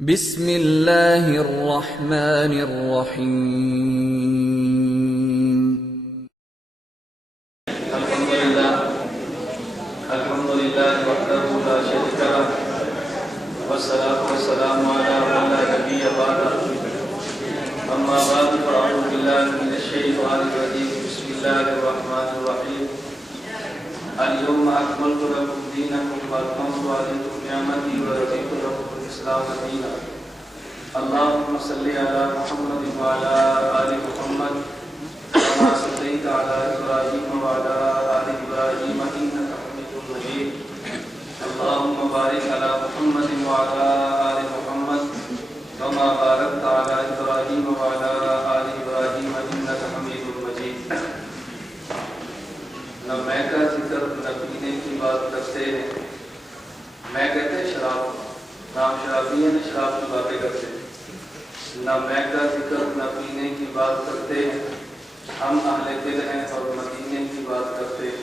بسم اللہ الرحمن الرحیم الحمدللہ وحدہ لا شریک لہ والصلاة والسلام علی من لا نبی بعدہ اما بعد فاعوذ باللہ من الشیطان الرجیم بسم اللہ الرحمن الرحیم اليوم اکملت لکم دینکم واتممت علیکم نعمتی ورضیت لکم الاسلام دینا اللهم صل على محمد وعلى آل محمد كما صليت على إبراهيم وعلى آل إبراهيم إنك حميد مجيد اللهم بارك على محمد وعلى آل محمد كما باركت على إبراهيم وعلى آل إبراهيم إنك حميد مجيد نہ میں کا ذکر نہ پینے کی بات کرتے ہیں، میں کہتے ہیں شراب، نام شرابی ہیں، شراب کی باتیں کرتے ہیں، نہ میں کا ذکر نہ پینے کی بات کرتے ہیں، ہم اہل دل ہیں اور مدینے کی بات کرتے ہیں،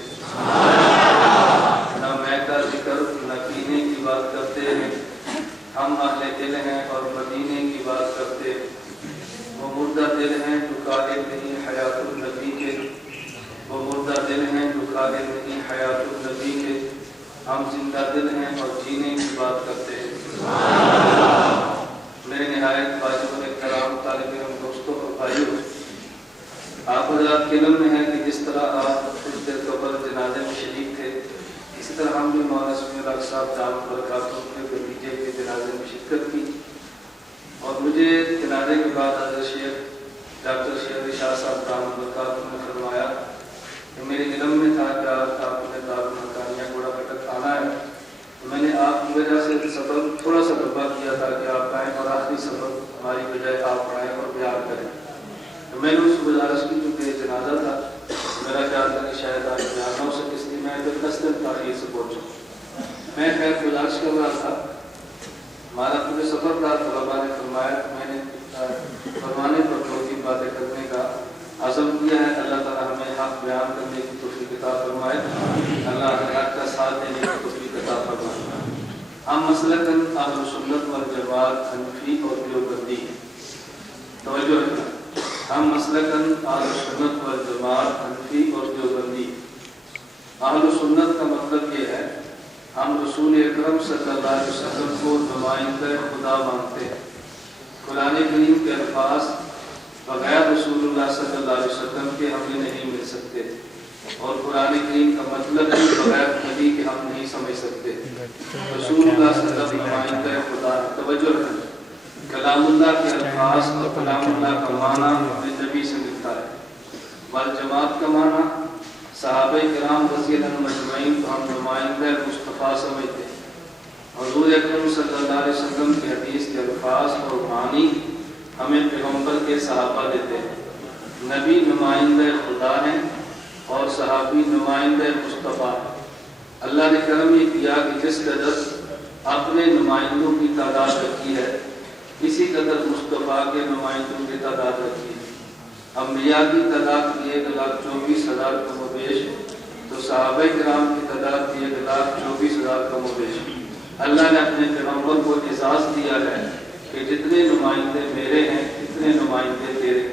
نہ میں کا ذکر نہ پینے کی بات کرتے ہیں، ہم اہل دل ہیں اور مدینے کی بات کرتے ہیں، وہ مردہ دل ہیں جو قادر نہیں حیات النبی کے، وہ مردہ دل ہیں جو قادر نہیں حیات النبی کے، ہم زندہ دل ہیں اور جینے کی بات کرتے ہیں۔ میرے نہایت واجب الاحترام طالب علم دوستوں اور بھائیوں، آپ حضرات کے علم میں ہے کہ جس طرح آپ کچھ دیر قبل جنازے میں شریک تھے، اسی طرح ہم بھی مولانا سمیع الحق صاحب دامت برکاتہ کے بھتیجے کے جنازے میں شرکت کی، اور مجھے جنازے کے بعد حضرت شیخ ڈاکٹر شیخ شاہ صاحب دامت برکاتہ نے فرمایا کہ میرے علم میں تھا کہ آپ نے دارالحقانیہ گھوڑا کٹک آنا ہے، میں نے آپ کی وجہ سے سبق تھوڑا سا دبا کیا تھا کہ آپ آئیں اور آخری سبق ہماری بجائے آپ پڑھائیں اور بیان کریں۔ تو میں نے اس گزارش کی کیونکہ جنازہ تھا، میرا خیال تھا کہ شاید آپ بیان نہ ہو سکے، اس لیے میں 10 دن تاخیر سے پہنچا۔ میں خیر گزارش کر رہا تھا، ہمارا پورے سفر تھا، طلباء نے فرمایا کہ میں نے فرمانے پر 2-3 باتیں کرنے کا عزم کیا ہے۔ اللہ تعالیٰ ہمیں حق بیان کرنے کی توفیق عطا فرمائے، اللہ حق کا ساتھ دینے کی توفیق عطا فرمائے۔ ہم مسلکاً اہل سنت والجماعت حنفی اور دیوبندی ہیں، توجہ رکھنا، ہم مسلکاً اہل سنت والجماعت حنفی اور دیوبندی۔ اہل سنت کا مطلب یہ ہے ہم رسول اکرم صلی اللہ علیہ وسلم کو نمائندہ خدا مانتے ہیں۔ قرآن کریم کے الفاظ بغیر رسول اللہ صلی اللہ علیہ وسلم کے ہمیں نہیں مل سکتے، اور قرآن کریم کا مطلب بھی بغیر نبی کے ہم نہیں سمجھ سکتے۔ رسول اللہ صلی اللہ علیہ وسلم نمائندہ خدا، توجہ رکھیں، کلام اللہ کے الفاظ اور کلام اللہ کا معنی اپنے نبی سے ملتا ہے۔ والجماعت کا معنی صحابہ کرام رضی اللہ عنہم اجمعین کو ہم نمائندہ مصطفیٰ سمجھتے ہیں۔ حضور اکرم صلی اللہ علیہ وسلم کی حدیث کے الفاظ اور معنی ہمیں پیغمبر کے صحابہ دیتے ہیں۔ نبی نمائندہ خدا ہیں اور صحابی نمائندہ مصطفیٰ ہیں۔ اللہ نے کرم یہ کیا کہ جس قدر اپنے نمائندوں کی تعداد رکھی ہے، اسی قدر مصطفیٰ کے نمائندوں کی تعداد رکھی ہے۔ انبیاء کی تعداد 1,24,000 کم و بیش، تو صحابہ کرام کی تعداد 1,24,000 کم و بیش۔ اللہ نے اپنے پیغمبر کو اعزاز دیا ہے کہ جتنے نمائندے میرے ہیں اتنے نمائندے تیرے۔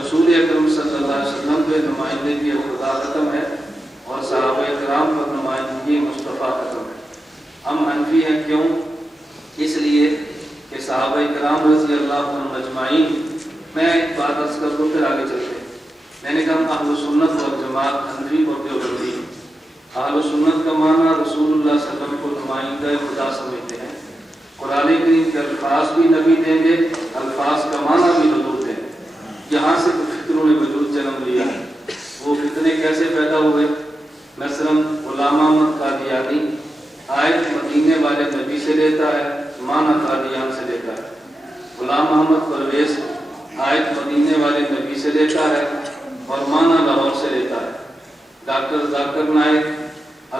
رسول اکرم صلی اللہ علیہ وسلم پہ نمائندگی خدا ختم ہے اور صحابہ کرام پر نمائندگی مصطفیٰ ختم ہے۔ ہم حنفی ہیں، کیوں؟ اس لیے کہ صحابہ کرام رضی اللہ عنہم اجمعین، میں ایک بات عرض کر دوں پھر آگے چلتے ہیں۔ میں نے کہا ہم اہل سنت والجماعت حنفی اور دیوبندی۔ اہل سنت کا معنی رسول اللہ صلی اللہ علیہ وسلم کو نمائندہ خدا سمجھتے ہیں۔ قرآن کریم کے الفاظ بھی نبی دیں گے، الفاظ کا معنی بھی حضور دیں گے۔ یہاں سے فطروں نے وجود جنم لیا۔ وہ فتنے کیسے پیدا ہوئے؟ مثلاً غلام احمد قادیانی آیت مدینے والے نبی سے لیتا ہے، معنی قادیان سے لیتا ہے۔ غلام احمد پرویز آیت مدینے والے نبی سے لیتا ہے اور معنی لاہور سے لیتا ہے۔ ڈاکٹر ذاکر نائک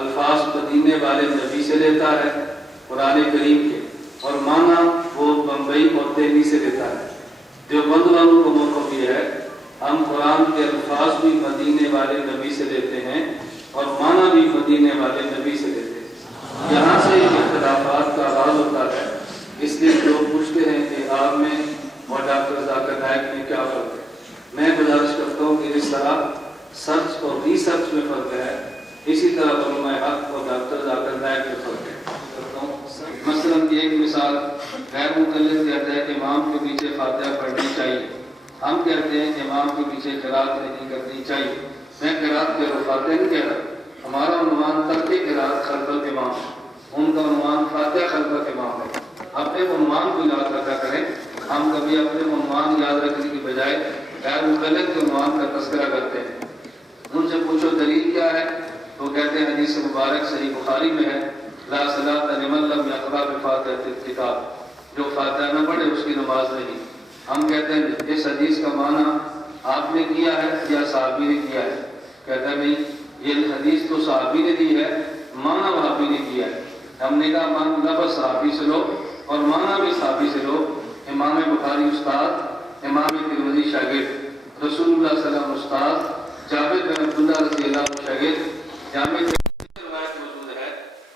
الفاظ مدینے والے نبی سے لیتا ہے قرآن کریم کے، اور معنی وہ بمبئی اور دہلی سے لیتا ہے۔ دیوبند والوں کو موقف یہ ہے ہم قرآن کے الفاظ بھی مدینے والے نبی سے لیتے ہیں اور معنی بھی مدینے والے نبی سے لیتے ہیں۔ یہاں سے اختلافات کا آغاز ہوتا ہے، اس لیے لوگ صاحب میں اور ڈاکٹر ذاکر نائک میں کیا فرق ہے؟ میں گزارش کرتا ہوں کہ جس طرح سرچ اور ریسرچ میں فرق ہے، اسی طرح علماء حق اور ڈاکٹر ذاکر نائک میں فرق ہے۔ مثلاً ایک مثال، غیر مقلد کہتا ہے کہ امام کے پیچھے فاتحہ پڑھنی چاہیے، ہم کہتے ہیں کہ امام کے پیچھے قرات نہیں کرنی چاہیے۔ میں قرات کے فاتحہ نہیں کہہ رہا، ہمارا عنوان ترک قرات خلف الامام، ان کا عنوان فاتحہ خلف الامام ہے۔ اپنے عنوان کو یاد رکھا کریں، ہم کبھی اپنے عنوان یاد رکھنے کی بجائے غیر مقلد کے عنوان کا تذکرہ کرتے ہیں۔ ان سے پوچھو دلیل کیا ہے، تو کہتے ہیں حدیث مبارک صحیح بخاری میں ہے، لا صلاۃ لمن لم یقرأ بفاتحۃ الکتاب، جو فاتحہ نہ پڑھے اس کی نماز نہیں۔ ہم کہتے ہیں اس حدیث کا معنی آپ نے کیا ہے یا صحابی نے کیا ہے؟ کہتا ہے نہیں، یہ حدیث تو صحابی نے دی ہے، معنی وہابی نے کیا ہے۔ ہم نے کہا مان لفظ صحابی سے لو اور معنی بھی صحابی سے لو۔ امام بخاری استاد، امام ترمذی شاگرد، رسول اللہ صلی اللہ علیہ وسلم استاد، جابر بن عبداللہ رضی اللہ عنہ شاگرد۔ جامع روایت موجود ہے،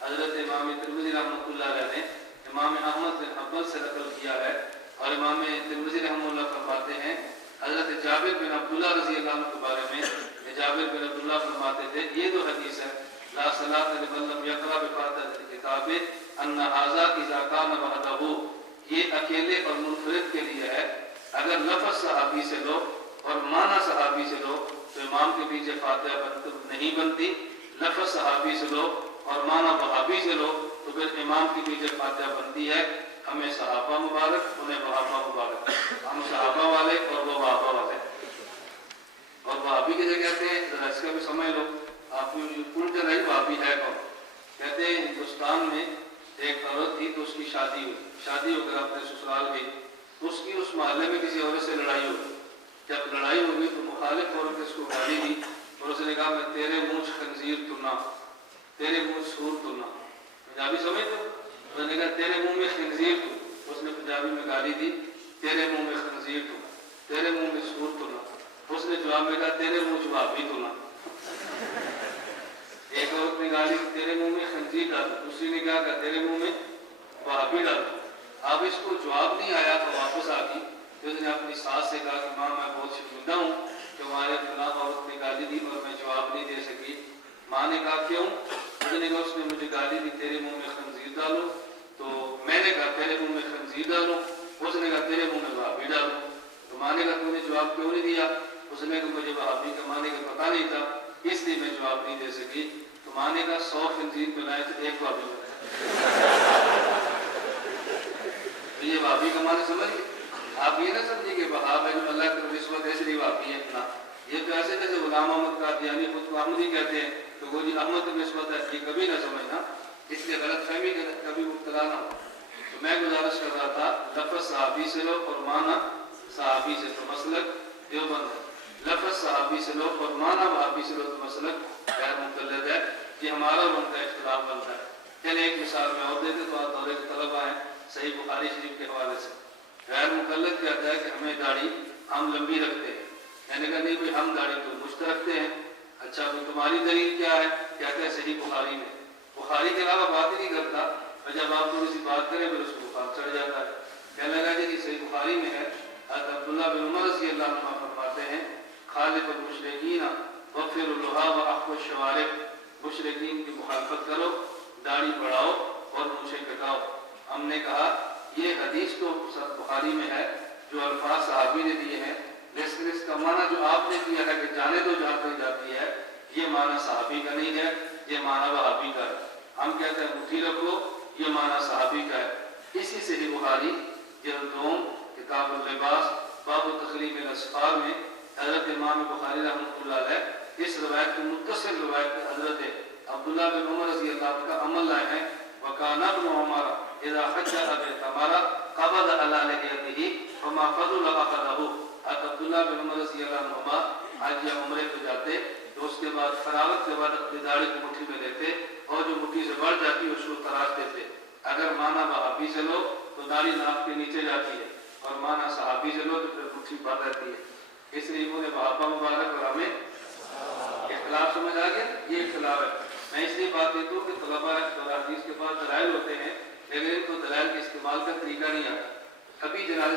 حضرت امام ترمذی رحمۃ اللہ علیہ نے امام احمد بن حنبل سے نقل کیا ہے، اور امام ترمذی رحمہ اللہ فرماتے ہیں حضرت جابر بن عبداللہ رضی اللہ عنہ کے بارے میں، جابر بن عبداللہ فرماتے تھے یہ جو حدیث ہے لا صلاۃ لمن لم یقرأ بفاتحۃ الکتاب ان ھذا اذا کان وحدہ، یہ اکیلے اور منفرد کے لیے ہے۔ اگر لفظ صحابی سے لو اور معنی صحابی سے لو تو امام کے پیچھے فاتحہ نہیں بنتی، لفظ صحابی سے لو اور معنی وہابی سے لو تو پھر امام کے پیچھے فاتحہ بنتی ہے۔ ہمیں صحابہ مبارک، انہیں وہابہ مبارک، ہم صحابہ والے اور وہ وہابہ والے۔ اور وہابی کسے کہتے ہیں ذرا اس کا بھی سمجھ لو، آپ پوچھتے رہی وہابی ہے کون؟ کہتے ہیں ہندوستان میں ایک عورت تھی تو اس کی شادی ہوئی، شادی ہو کر اپنے سسرال گئی، اس کی اس محلے میں کسی عورت سے لڑائی ہوئی۔ جب لڑائی ہوئی تو مخالف عورت نے اس کو گالی دی اور اس نے کہا میں تیرے منہ خنزیر تنا، تیرے منہ سور تنا۔ پنجابی سمجھتے ہو؟ اس نے کہا تیرے منہ میں خنزیر تو، اس نے پنجابی میں گالی دی تیرے منہ میں خنزیر تو، تیرے منہ میں سور تنا۔ اس نے جواب میں کہا تیرے منہ وہابی تنا۔ ایک عورت نے گالی تیرے منہ میں خنزیر ڈال، دوسری نے کہا کہ تیرے منہ میں وہابی ڈال۔ اب اس کو جواب نہیں آیا تو واپس آ گئی، اس نے اپنی ساس سے کہا کہ ماں میں بہت شرمندہ ہوں کہ ہمارے فلاں عورت نے گالی دی اور میں جواب نہیں دے سکی۔ ماں نے کہا کیوں؟ اس نے کہا اس نے مجھے گالی دی تیرے منہ میں خنزیر ڈالو، تو میں نے کہا تیرے منہ میں خنزیر ڈالو، اس نے کہا تیرے منہ میں وہابی ڈالو۔ تو ماں نے کہا تو نے جواب کیوں نہیں دیا؟ اس نے کہا مجھے وہابی کا معنی کا پتہ نہیں تھا اس لیے میں جواب نہیں دے سکی۔ تو ماں نے کہا 100 خنزیر بنائے تو ایک وہابی بنائے۔ تو یہ وہابی کا معنی سمجھ گئے؟ آپ یہ نہ سمجھیں کہ وہاب ہے جو اللہ کی نسبت ہے اس لیے وہابی ہے اپنا، یہ تو ایسے جیسے غلام احمد قادیانی خود کو احمدی کہتے ہیں تو وہ جی احمد کی نسبت ہے، یہ کبھی نہ سمجھنا، اس لیے غلط فہمی کبھی مبتلا نہ ہو۔ تو میں گزارش کر رہا تھا لفظ صحابی سے لو اور معنی صحابی سے، تو مسلک دیوبند ہے۔ لفظ صحابی سے لو اور معنی وہابی سے لو تو مسلک غیر مقلد ہے۔ یہ ہمارا بنتا ہے، اختلاف بنتا ہے۔ چلے ایک مثال میں اور دیتے تو دورے کے طلبہ ہیں صحیح بخاری شریف کے حوالے سے۔ غیر مقلد کہتا ہے کہ ہمیں داڑھی ہم لمبی رکھتے ہیں، میں نے کہا نہیں بھائی ہم داڑھی تو مشت رکھتے ہیں۔ اچھا بھائی تمہاری دلیل کیا ہے؟ کہتے ہیں صحیح بخاری میں، بخاری کے علاوہ بات ہی نہیں کرتا، اور جب آپ تھوڑی سی بات کریں پھر اس کو بخار چڑھ جاتا ہے۔ کہنے لگا جی صحیح بخاری میں ہے، حضرت عبداللہ بن عمر رضی اللہ عنہ فرماتے ہیں خالف المشرکین وغفر اللحیٰ واحفظ الشوارب، مشرکین کی مخالفت کرو، داڑھی بڑھاؤ اور مونچھیں کٹاؤ۔ ہم نے کہا یہ حدیث تو بخاری میں ہے جو الفاظ صحابی نے دیے ہیں، لیکن اس کا معنی جو آپ نے کیا ہے کہ جانے دو جہاں تک جاتی ہے، یہ معنی صحابی کا نہیں ہے، یہ معنی وہابی کا ہے۔ ہم کہتے ہیں مٹھی رکھو، یہ معنی صحابی کا ہے۔ اسی سے ہی بخاری جلد 2 کتاب اللباس باب تخلیق الاسفار میں حضرت امام بخاری رحمۃ اللہ علیہ اس روایت کو متصل روایت میں حضرت عبداللہ بن عمر رضی اللہ عنہ کا عمل لائے ہیں۔ وَكَانَ ابْنُ عُمَرَ اِذَا حَجَّ بِالْقَمَرَ قَبَضَ عَلَىٰ لِحِيَتِهِ فَمَا فَضُلَ أَخَذَهُ۔ حضرت عبداللہ بن عمر رضی اللہ عنہما حج یا عمرے پہ جاتے تو اس کے بعد فراغت کے بعد اپنی داڑھی کو مٹھی میں لیتے اور جو مٹھی سے بڑھ جاتی اس کو تراش دیتے۔ اگر معنی وہابی سے لو تو داڑھی ناف کے نیچے جاتی ہے، اور معنی صحابی سے لو تو پھر مٹھی بڑھ رہتی ہے۔ اس لیے انہیں وہابہ مبارک اور ہمیں اختلاف سمجھ آ گیا، یہ اختلاف ہے۔ میں اس لیے بات دیتا ہوں کہ طلباء حدیث کے پاس دلائل ہوتے ہیں لیکن ان کو دلائل کے استعمال کا طریقہ نہیں آتا۔ کبھی جنازے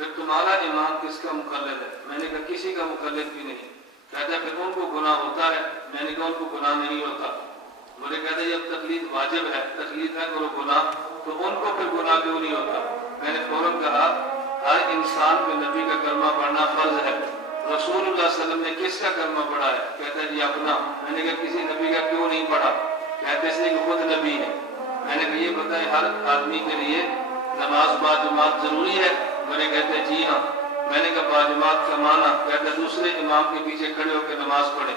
پھر تمہارا امام کس کا مقلد ہے؟ میں نے کہا کسی کا مقلد بھی نہیں۔ کہتا ہے پھر ان کو گناہ ہوتا ہے؟ میں نے کہا ان کو گناہ نہیں ہوتا۔ مجھے کہتے ہیں جب تقلید واجب ہے، تقلید نہ کرو گناہ، تو ان کو پھر گناہ کیوں نہیں ہوتا؟ میں نے فوراً کہا ہر انسان پہ نبی کا کلمہ پڑھنا فرض ہے۔ رسول اللہ صلی اللہ علیہ وسلم نے کس کا کلمہ پڑھا ہے؟ کہتا ہے جی اپنا۔ میں نے کہا کسی نبی کا کیوں نہیں پڑھا؟ کہتے اس لیے کہ خود نبی ہے۔ میں نے کہا یہ بتائیں ہر آدمی کے لیے نماز با جماعت ضروری ہے؟ مجھے کہتے ہیں جی ہاں۔ میں نے کہا با جماعت کا معنی؟ کہتے ہیں دوسرے امام کے پیچھے کھڑے ہو کے نماز پڑھے۔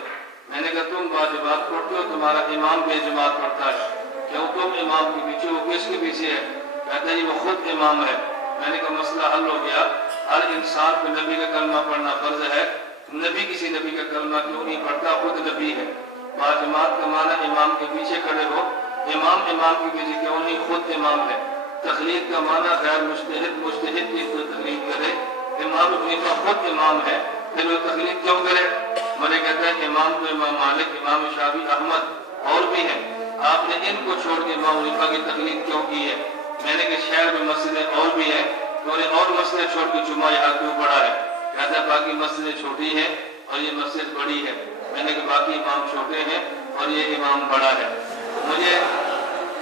میں نے کہا تم با جماعت پڑھتے ہو، تمہارا امام بے جماعت پڑھتا ہے، کیوں تم امام کے پیچھے ہو؟ کس کے پیچھے ہے؟ کہتا ہے جی وہ خود امام ہے۔ میں نے کہا مسئلہ حل ہو گیا، ہر انسان پہ نبی کا کلمہ پڑھنا فرض ہے، نبی کسی نبی کا کلمہ کیوں نہیں پڑھتا؟ خود نبی ہے۔ با جماعت کا معنی امام کے پیچھے کھڑے ہو، امام کے پیچھے کیوں نہیں؟ خود امام ہے۔ تقلید کا معنی غیر مجتہد کی کوئی تقلید کرے، امام حنیفہ خود امام ہے، پھر وہ تقلید کیوں کرے؟ مجھے کہتا ہے امام تو امام مالک، امام شافعی، احمد اور بھی ہیں، آپ نے ان کو چھوڑ کے امام حنیفہ کی تقلید کیوں کی ہے؟ میں نے کہا شہر میں مسجدیں اور بھی ہیں، تو انہیں اور مسجدیں چھوڑ کے جمعہ یہاں کیوں پڑھا ہے؟ کہتا ہے باقی مسجدیں چھوٹی ہیں اور یہ مسجد بڑی ہے۔ میں نے کہا باقی امام چھوٹے ہیں اور یہ امام بڑا ہے۔ مجھے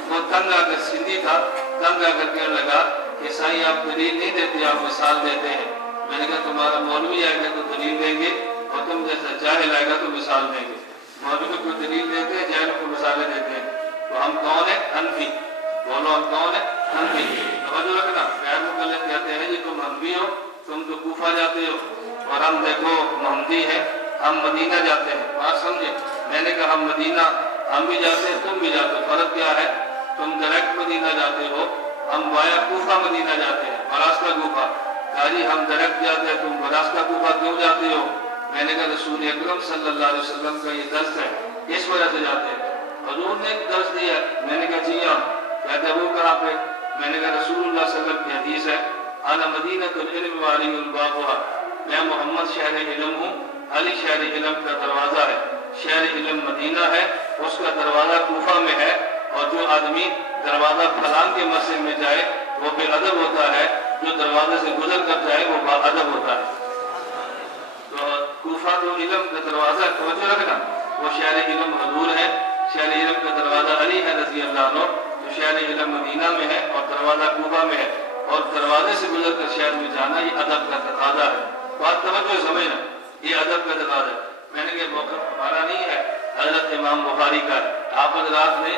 وہ تنگ آ کر سندھی تھا، تنگ آ کر کہنے لگا کہ سائیں آپ دلیل نہیں دیتے، آپ مثال دیتے ہیں۔ میں نے کہا تمہارا مولوی آئے گا تو دلیل دیں گے اور تم جیسا جاہل آئے گا تو مثال دیں گے۔ مولوی کو دلیل دیتے ہیں، جاہل کو مثالیں دیتے ہیں۔ تو ہم کون ہیں؟ حنفی۔ بولو ہم کون ہیں؟ حنفی۔ توجہ رکھنا، غیر مقلد کہتے ہیں جی تم حنفی ہو، تم تو کوفہ جاتے ہو، اور ہم دیکھو محمدی ہیں، ہم مدینہ جاتے ہیں۔ بات سمجھے؟ میں نے کہا ہم مدینہ ہم بھی جاتے ہیں، تم بھی جاتے ہو، فرق کیا ہے؟ تم ڈائریکٹ مدینہ جاتے ہو، ہم وایا کوفہ مدینہ جاتے ہیں، براستہ کوفہ۔ کہا جی ہم ڈائریکٹ جاتے ہیں، تم براستہ کوفہ کیوں جاتے ہو؟ میں نے کہا رسول اکرم صلی اللہ علیہ وسلم کا یہ درس ہے، اس وجہ سے جاتے ہیں۔ حضور نے ایک درس دیا۔ میں نے کہا جی ہاں۔ کہتے ہیں وہ کہاں پہ؟ میں نے کہا رسول اللہ صلی اللہ علیہ وسلم کی حدیث ہے، انا مدینۃ العلم وعلی بابها، میں محمد شہر علم ہوں، علی شہر علم کا دروازہ ہے۔ شہر علم مدینہ ہے، اس کا دروازہ کوفہ میں ہے، اور جو آدمی دروازہ پھلان کے مسجد میں جائے وہ بے ادب ہوتا ہے، جو دروازے سے گزر کر جائے وہ با ادب ہوتا ہے۔ تو کوفہ تو علم کا دروازہ ہے، توجہ رکھنا، وہ شہر علم حضور ہے، شہر علم کا دروازہ علی ہے رضی اللہ عنہ، جو شہر علم مدینہ میں ہے اور دروازہ کوفہ میں ہے، اور دروازے سے گزر کر شہر میں جانا یہ ادب کا تقاضا ہے۔ بات توجہ سمجھنا، یہ ادب کا تقاضا ہے۔ میں نے کہا موقف ہمارا نہیں ہے، حضرت امام بخاری کا ہے۔ آپ حضرات نے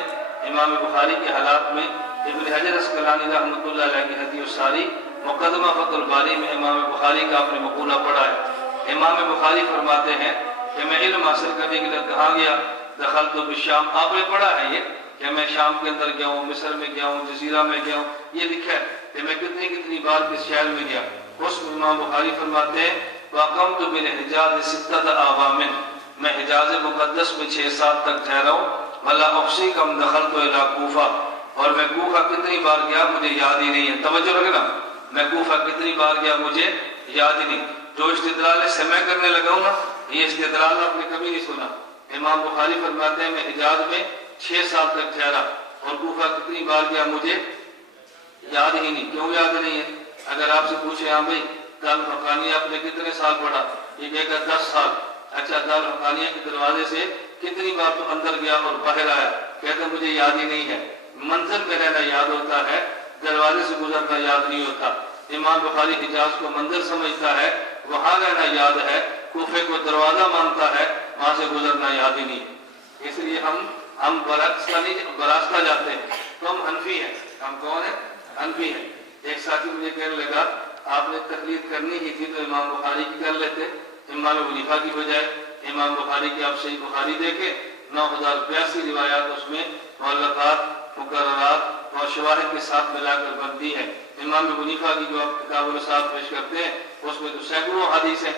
امام بخاری کے حالات میں ابن حجر اسقلانی رحمۃ اللہ علیہ کی حدیث الساری مقدمہ فتح الباری میں امام بخاری کا آپ نے مقولہ پڑھا ہے۔ امام بخاری فرماتے ہیں کہ میں علم حاصل کرنے کے لیے کہاں گیا؟ دخلت بالشام۔ آپ نے پڑھا ہے یہ کہ میں شام کے اندر گیا ہوں، مصر میں گیا ہوں، جزیرہ میں گیا ہوں، یہ لکھا ہے کہ میں کتنی بار کس شہر میں گیا۔ اس میں امام بخاری فرماتے ہیں وَأَقَمْتُ بِالْحِجَازِ سِتَّةَ أَعْوَامٍ، میں حجاز مقدس میں 6 سال تک ٹھہرا ہوں۔ وَلَا أُحْصِي كَمْ دَخَلْتُ إِلَىٰ کوفہ، اور میں کوفہ کتنی بار گیا مجھے یاد ہی نہیں ہے۔ توجہ رکھنا، میں کوفہ کتنی بار گیا مجھے یاد ہی نہیں۔ جو استدلال ہے سے میں کرنے لگا ہوں نا، یہ استدلال آپ نے کبھی نہیں سنا۔ امام بخاری فرماتے ہیں میں حجاز میں 6 سال تک ٹھہرا اور کوفہ کتنی بار گیا مجھے یاد ہی نہیں۔ کیوں یاد نہیں ہے؟ اگر آپ سے پوچھے ہاں بھائی دارالحقانیہ آپ نے کتنے سال پڑھا، یہ کہے گا 10 سال۔ اچھا دارالحقانیہ کے دروازے سے کتنی بار تو اندر گیا اور باہر آیا؟ کہتا مجھے یاد ہی نہیں ہے۔ منظر میں رہنا یاد ہوتا ہے، دروازے سے گزرنا یاد نہیں ہوتا۔ امام بخاری حجاز کو منظر سمجھتا ہے، وہاں رہنا یاد ہے، کوفے کو دروازہ مانتا ہے، وہاں سے گزرنا یاد ہی نہیں ہے۔ اس لیے ہم براستہ جاتے ہیں، تو ہم حنفی ہیں۔ ہم کون ہیں؟ حنفی ہیں۔ ایک ساتھی مجھے کہنے لگا آپ نے تقلید کرنی ہی تھی تو امام بخاری کی کر لیتے، امام حنیفہ کی بجائے۔ امام بخاری کی آپ صحیح بخاری دیکھیں، 9082 روایات اس میں معلقات، مقررات اور شواہد کے ساتھ ملا کر بنتی ہے۔ امام حنیفہ کی جو آپ کتاب الرسالہ پیش کرتے ہیں اس میں تو سینکڑوں حدیث ہیں،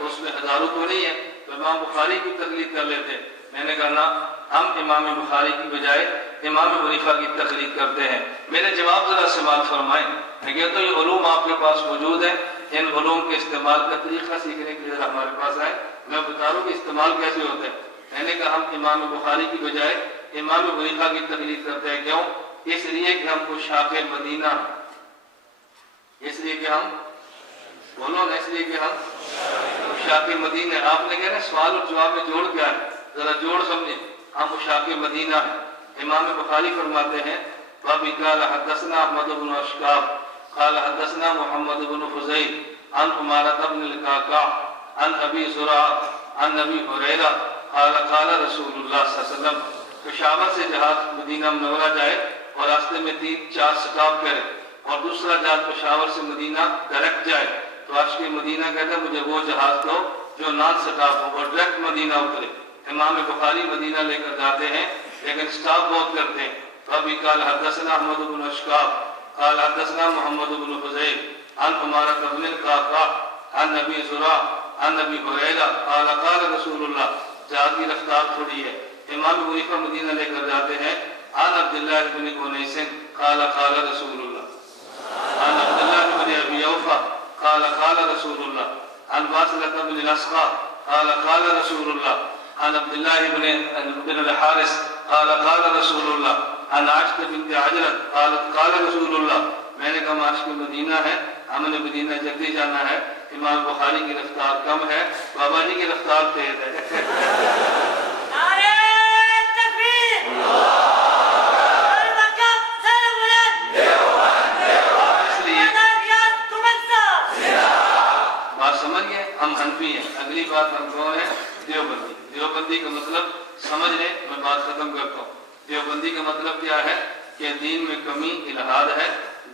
اس میں ہزاروں تو نہیں ہے، تو امام بخاری کی تقلید کر لیتے۔ میں نے کہا نا، ہم امام بخاری کی بجائے امام حنیفہ کی تقلید کرتے ہیں۔ میرے جواب ذرا سماعت فرمائیں۔ میں کہتا ہوں یہ علوم آپ کے پاس موجود ہیں، ان علوم کے استعمال کا طریقہ سیکھنے کے لیے ذرا ہمارے پاس آئے، میں بتا رہا ہوں کہ استعمال کیسے ہوتا ہے۔ میں نے کہا ہم امام بخاری کی بجائے امام حنیفہ کی تقلید کرتے ہیں، کیوں؟ اس لیے کہ ہم کو شاق مدینہ، اس لیے کہ ہم بولو نا، اس لیے کہ ہم عشاق مدینہ، آپ نے کہا نا سوال اور جواب میں جوڑ کیا ہے، ذرا جوڑ سمجھیں، ہم عشاق مدینہ ہیں۔ امام بخاری فرماتے ہیں وابی قال حدثنا احمد بن اشکاب قال حدثنا محمد بن فضیل عن عمارة بن القعقاع عن ابی زرعہ عن ابی ہریرہ قال قال رسول اللہ صلی اللہ علیہ وسلم، پشاور سے جہاز مدینہ منورہ جائے اور راستے میں 3-4 سٹاپ کرے اور دوسرا جہاز پشاور سے مدینہ ڈائریکٹ جائے تو عاشق مدینہ کہتا ہے مجھے وہ جہاز دو جو نان سٹاپ ہو اور ڈائریکٹ مدینہ اترے۔ امام بخاری مدینہ لے کر جاتے ہیں لیکن سٹاپ بہت کرتے ہیں۔ ابھی قال حدثنا احمد بن اشکاب قال حدثنا محمد بن فضیل عن عمارة بن القعقاع عن ابی زرعہ عن ابی ہریرہ قال قال رسول اللہ، جہاز کی رفتار تھوڑی ہے۔ امام حنیفہ مدینہ لے کر جاتے ہیں عن عبداللہ بن انیس قال قال رسول اللہ، عن عبداللہ بن ابی اوفا قال قال رسول اللہ، عن واصلة بن الاسقع قال قال رسول اللہ، عن عبداللہ بن الحارث قال قال رسول اللہ، عن عائشہ بنت عجلت قالت قال رسول اللہ۔ میں نے کہا عاشق مدینہ ہے، ہم نے مدینہ جلدی جانا ہے۔ امام بخاری کی رفتار کم ہے، بابا جی کی رفتار تیز ہے۔ نعرہ تکبیر، اس لیے بات سمجھ گئے، ہم حنفی ہیں۔ اگلی بات ہم کون ہیں؟ دیوبندی۔ دیوبندی کا مطلب سمجھ لیں، میں بات ختم کرتا ہوں۔ دیوبندی کا مطلب کیا ہے کہ دین میں کمی الحاد ہے،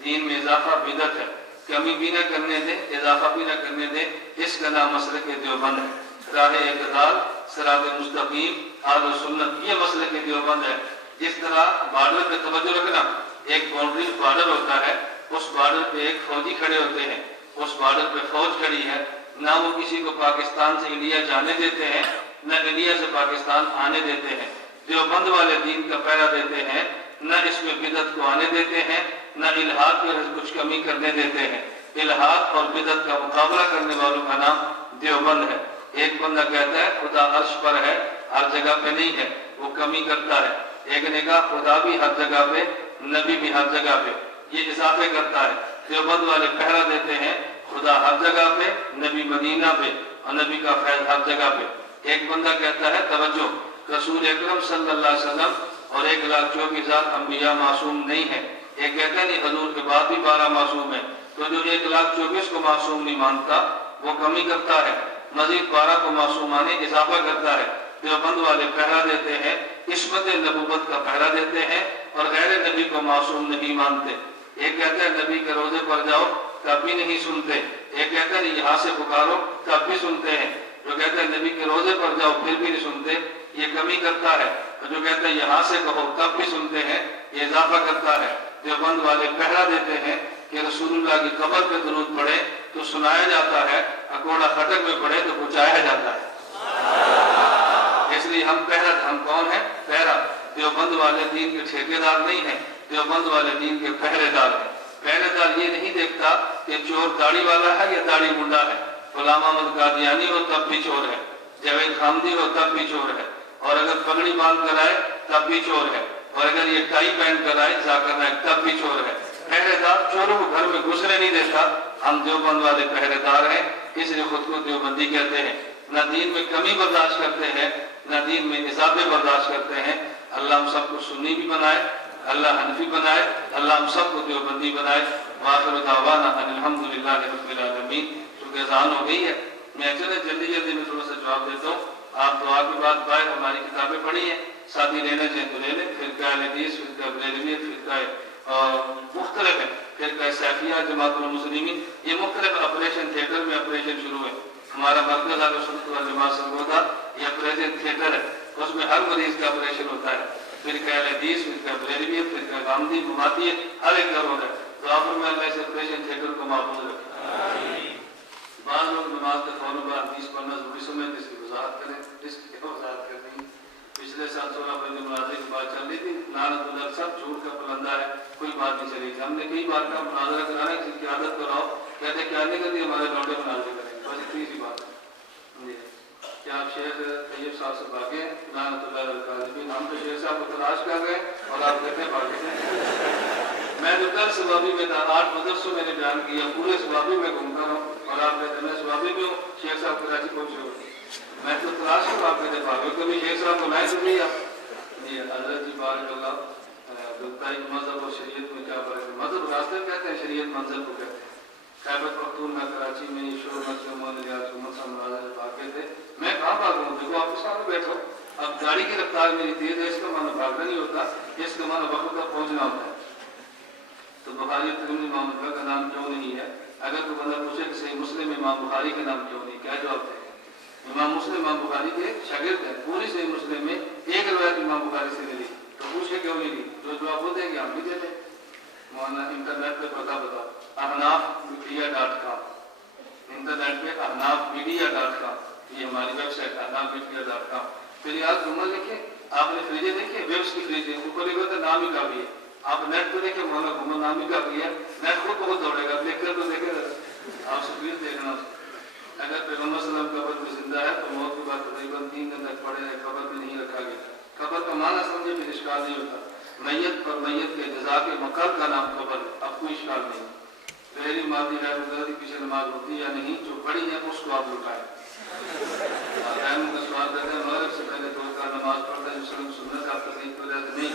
دین میں اضافہ بدعت ہے، کمی بھی نہ کرنے دیں اضافہ بھی نہ کرنے دیں، اس کا نام مسلک دیوبند ہے۔ راہ اعتدال، صراط مستقیم، اہل سنت، یہ مسلک دیوبند ہے۔ جس طرح بارڈر پہ توجہ رکھنا، ایک باؤنڈری بارڈر ہوتا ہے، اس بارڈر پہ ایک فوجی کھڑے ہوتے ہیں، اس بارڈر پہ فوج کھڑی ہے، نہ وہ کسی کو پاکستان سے انڈیا جانے دیتے ہیں نہ انڈیا سے پاکستان آنے دیتے ہیں۔ دیوبند والے دین کا پہرا دیتے ہیں، نہ اس میں بدعت کو آنے دیتے ہیں، نہ الحاد میں کچھ کمی کرنے دیتے ہیں۔ الحاد اور بدعت کا مقابلہ کرنے والوں کا نام دیوبند ہے۔ ایک بندہ کہتا ہے خدا عرش پر ہے، ہر جگہ پہ نہیں ہے، وہ کمی کرتا ہے۔ ایک نے کہا خدا بھی ہر جگہ پہ، نبی بھی ہر جگہ پہ، یہ اضافے کرتا ہے۔ دیوبند والے پہرا دیتے ہیں خدا ہر جگہ پہ، نبی مدینہ پہ، اور نبی کا فیض ہر جگہ پہ۔ ایک بندہ کہتا ہے توجہ، رسول اکرم صلی اللہ علیہ وسلم اور 1,24,000 انبیاء معصوم نہیں ہیں۔ ایک کہتا ہے نہیں، حضور کے بعد بھی 12 معصوم ہیں، تو جو 1,24,000 کو معصوم نہیں مانتا وہ کمی کرتا ہے، مزید 12 کو معصومانے اضافہ کرتا ہے۔ دیوبند والے پہرا دیتے ہیں، عصمت نبوت کا پہرا دیتے ہیں اور غیر نبی کو معصوم نہیں مانتے۔ ایک کہتا ہے نبی کے روزے پر جاؤ تب بھی نہیں سنتے، ایک کہتا ہے یہاں سے پکارو تب بھی سنتے ہیں، جو کہتا ہے نبی کے روزے پر جاؤ پھر بھی نہیں سنتے، یہ کمی کرتا ہے، اور جو کہتا ہے یہاں سے کہو تب بھی سنتے ہیں، یہ اضافہ کرتا ہے۔ دیوبند والے پہرا دیتے ہیں کہ رسول اللہ کی قبر پہ درود پڑھے تو سنایا جاتا ہے، اکوڑا خٹک میں پڑھے تو پہنچایا جاتا ہے۔ اس لیے ہم پہرا، ہم کون ہیں؟ پہرا۔ دیوبند والے دین کے ٹھیکیدار نہیں ہیں، دیوبند والے دین کے پہرے دار ہیں۔ پہرے دار یہ نہیں دیکھتا کہ چور داڑھی والا ہے یا داڑھی منڈا ہے، غلام احمد قادیانی ہو تب بھی چور ہے، جاوید خامدی ہو تب بھی چور ہے، اور اگر پگڑی باندھ کر آئے تب بھی چور ہے، اور اگر یہ ٹائی پہن کر آئے ذاکر نائک تب بھی چور ہے۔ پہرے دار چوروں کو گھر میں گھسنے نہیں دیتا۔ ہم دیوبند والے پہرے دار ہیں، اس لیے خود کو دیوبندی کہتے ہیں۔ نہ دین میں کمی برداشت کرتے ہیں، نہ دین میں اضافے برداشت کرتے ہیں۔ اللہ ہم سب کو سنی بھی بنائے، اللہ حنفی بنائے، اللہ ہم سب کو دیوبندی بنائے۔ وآخر دعوانا ان الحمدللہ رب العالمین۔ چونکہ اذان ہو گئی ہے، میں چلے جلدی میں تھوڑا سا جواب دیتا ہوں۔ آپ دعا کے بعد باہر ہماری کتابیں پڑھی ہیں، ساتھی لینا چاہیں تو لے لیں۔ فرقہ حدیث، فرقہ بریلویت، فرقہ مختلف ہے، فرقہ سیفیہ، جماعت المسلمین، یہ مختلف آپریشن تھیٹر میں آپریشن شروع ہے۔ ہمارا مرکز اہل سنت والجماعت سنگودا یہ آپریشن تھیٹر ہے، اس میں ہر مریض کا آپریشن ہوتا ہے۔ فرقہ حدیث، فرقہ بریلویت، فرقہ غامدی، مماتیت، ہر ایک گھر ہوتا ہے۔ تو آپ میں اللہ اس آپریشن تھیٹر کو محفوظ رکھیں۔ بعض لوگ نماز کے فوراً بعد حدیث پڑھنا ضروری سمجھتے، اس کی وضاحت کریں۔ اس کی کیا وضاحت کرنی ہے؟ پچھلے سال 16 فروری مناظرے کی بات چل رہی تھی، لعنت اللہ سب جھوٹ کا پلندہ ہے، کوئی بات نہیں چلی تھی۔ ہم نے کئی بار کا مناظرہ کرانا ہے، کسی کی عادت کراؤ، کہتے کیا نہیں کرتی، ہمارے لوٹے مناظرے کریں گے، بس اتنی سی بات ہے۔ کیا آپ شیخ طیب صاحب سے بھاگے ہیں؟ لعنت اللہ علیہ الکاذبین۔ ہم تو شیخ صاحب کو تلاش کر رہے ہیں اور آپ کہتے ہیں بھاگے ہیں۔ میں تو کل سوابی میں تھا، 8 مدرسوں میں نے بیان کیا، پورے سوابی میں گھومتا ہوں اور آپ کہتے ہیں میں سوابی میں ہوں، شیخ صاحب کراچی پہنچے ہو، میں تو تلاش ہوں آپ کہتے بھاگے کبھی شیخ صاحب کو لائے تو نہیں آپ جی حضرت جی بارک اللہ دلتا ہے مذہب اور شریعت میں کیا فرق ہے؟ مذہب راستے کہتے ہیں، شریعت منزل کو کہتے ہیں۔ خیبر پختونخوا کراچی میں شور مسجد مولانا ریاض عمر صاحب مناظر بھاگے تھے، میں کہاں بھاگا ہوں؟ دیکھو آپ کے سامنے بیٹھا ہوں، اب گاڑی کی رفتار میری تیز ہے، اس کا معنی بھاگنا نہیں ہوتا، اس کا معنی وقت پر پہنچنا ہوتا ہے۔ تو بخاری ترمذی امام بخاری کا نام کیوں نہیں ہے؟ اگر کوئی بندہ پوچھے کہ صحیح مسلم امام بخاری کا نام کیوں نہیں، کیا جواب دے گا؟ امام مسلم امام بخاری کے شاگرد ہیں، پوری صحیح مسلم میں ایک روایت امام بخاری سے ملی، تو پوچھے کیوں نہیں لی؟ جو جواب وہ دیں گے ہم بھی دیتے ہیں۔ مولانا انٹرنیٹ پہ پتہ بتاؤ، ahnafmedia.com، انٹرنیٹ پہ ahnafmedia.com، یہ ہماری ویب سائٹ ahnafmedia.com۔ پھر یاد جملہ لکھیں، آپ نے فریجیں دیکھیں، ویبس کی فریجیں اوپر لکھا ہوتا نام ہی کافی ہے، آپ نیٹ پہ دیکھیں مولانا گھومن نام ہی کافی ہے، نیٹ خود بہت دوڑے گا، دیکھ کر تو دیکھے گا آپ سے پلیز دیکھنا۔ اگر پیغمبر صلی اللہ علیہ وسلم قبر میں زندہ ہے تو موت کے بعد تقریباً 3 دن تک پڑے رہے، قبر میں نہیں رکھا گیا۔ قبر کا معنی سمجھے پھر اشکال نہیں ہوتا، میت پر میت کے جزا کے مقر کا نام قبر، اب کوئی اشکال نہیں۔ پہلی مادی غیر مقرر کی پیچھے نماز ہوتی یا نہیں، جو پڑھی ہے اس کو آپ لٹائیں۔ غیر مقرر سوال کرتے ہیں مغرب سے پہلے 2 رکعت نماز پڑھتا ہے، سنت آپ تصدیق کی وجہ سے نہیں۔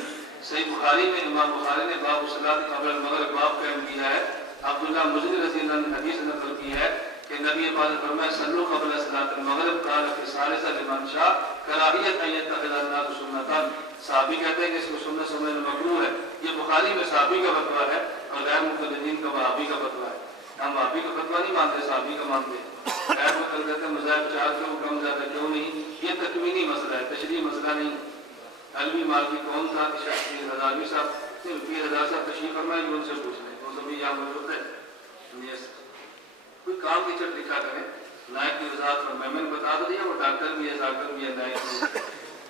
صحیح بخاری میں امام بخاری نے باب الصلاۃ قبل المغرب باب قائم کیا ہے۔ عبداللہ مزنی رضی اللہ عنہ نے حدیث نقل کی ہے کہ نبی پاک نے فرمایا صلوا قبل صلاۃ المغرب قال فی الثالثۃ لمن شاء کراہیت ان یتخذ الناس سنتا۔ صحابی کہتے ہیں کہ اس کو سنت سمجھنا مکروہ ہے، یہ بخاری میں صحابی کا فتویٰ ہے اور غیر مقلدین کا وہابی کا فتویٰ ہے۔ ہم وہابی کا فتویٰ نہیں مانتے، صحابی کا مانتے ہیں۔ غیر مقلد کہتے ہیں مذاہب 4 کیوں کم زیادہ کیوں نہیں، یہ تکوینی مسئلہ ہے، تشریعی مسئلہ نہیں ہے۔ علوی مالکی کون تھا؟ پیر ہزاروی صاحب، پیر ہزار صاحب تشریف فرمائے، ان سے پوچھ لیں، وہ سبھی یہاں موجود ہے۔ کوئی کام کی چٹ لکھا کریں، نائب کی وضاحت فرمائے، میں نے بتا دیا وہ ڈاکٹر بھی ہے، ڈاکٹر بھی ہے، نائب بھی ہے۔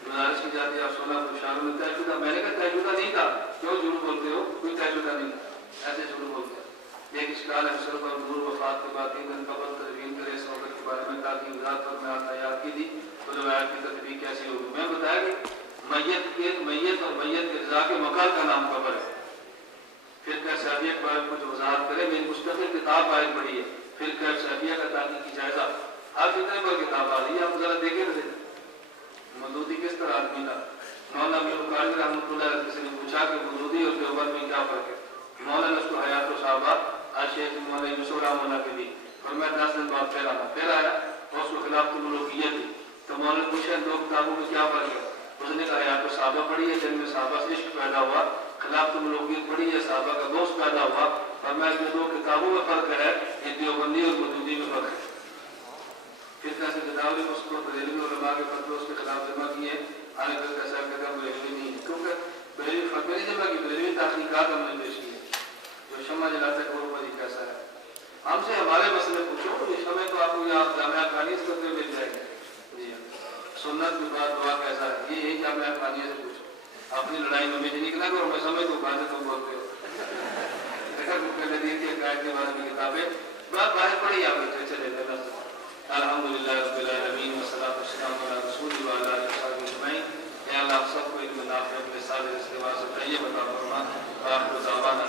گزارش کی جاتی ہے آپ 16 اشاروں میں تجربہ، میں نے کہا تجربہ نہیں تھا، کیوں جھوٹ بولتے ہو؟ کوئی تجربہ نہیں تھا، ایسے جھوٹ بولتے ہیں۔ ایک اشکال ہے سر پر نور وفات کے بعد 3 دن قبل تدوین کرے اس وقت کے بارے میں تاکہ وضاحت پر میں آپ یاد کی تھی تو روایت کی تدبیر کیسی ہوگی؟ میں بتایا کہ میت اور میت کے رضا کے مقر کا نام قبر ہے۔ پھر کہ صحابیہ کے بارے میں کچھ وضاحت کرے، میں مستقل کتاب باہر پڑھی ہے، پھر کہ صحابیہ کا تحقیقی جائزہ، ہر فتنے پر کتاب آ رہی ہے، آپ ذرا دیکھیں تو مودودی کس طرح آدمی تھا۔ مولانا ابی بکر رحمۃ اللہ علیہ کسی نے پوچھا کہ مودودی اور دیوبند میں کیا فرق ہے؟ مولانا نے اس کو حیات و صحابہ شیخ مولانا یوسف رحمۃ اللہ کے دی، اور میں 10 دن بعد پھر آیا اور اس کو خلاف الملوکیت تھی، تو مولانا نے پوچھا ان 2 کتابوں میں کیا فرق ہے؟ اس نے کہا حیات و صحابہ پڑھی ہے جن میں صحابہ سے عشق پیدا ہوا، خلاف الملوکیت پڑھی ہے صحابہ کا دوست پیدا ہوا، اور میں ان 2 کتابوں میں فرق ہے، یہ دیوبندی اور مودودی میں فرق ہے۔ پھر کیسے کتابیں اس کو بریلوی علماء کے فتوے اس کے خلاف جمع کیے، آنے پھر کیسا کہتے ہیں بریلوی نہیں ہے، کیونکہ بریلوی فتوے نہیں جمع کی، بریلوی تحقیقات ہم نے پیش کی ہے، جو شمع جلاتا ہے وہ وہی کیسا ہے۔ ہم سے ہمارے مسئلے پوچھو، یہ شمع تو آپ کو یہاں جامعہ خانیہ سے کرتے مل جائے گا، جی سنت کے بعد دعا کیسا ہے، یہ یہی جامعہ خانیہ سے پوچھو، اپنی لڑائی میں مجھے نکلا کرو، میں سمجھ تو بات تم بولتے ہو۔ مقلدین کے عقائد کے بارے میں کتابیں بات باہر پڑھی آپ چلے گا۔ الحمدللہ رب العالمین والصلاۃ والسلام علی رسول اللہ وعلی آلہ وصحبہ اجمعین۔ اے اللہ آپ سب کو علم نافع اپنے ساتھ اس کے واسطے طیب عطا فرما، وآخر دعوانا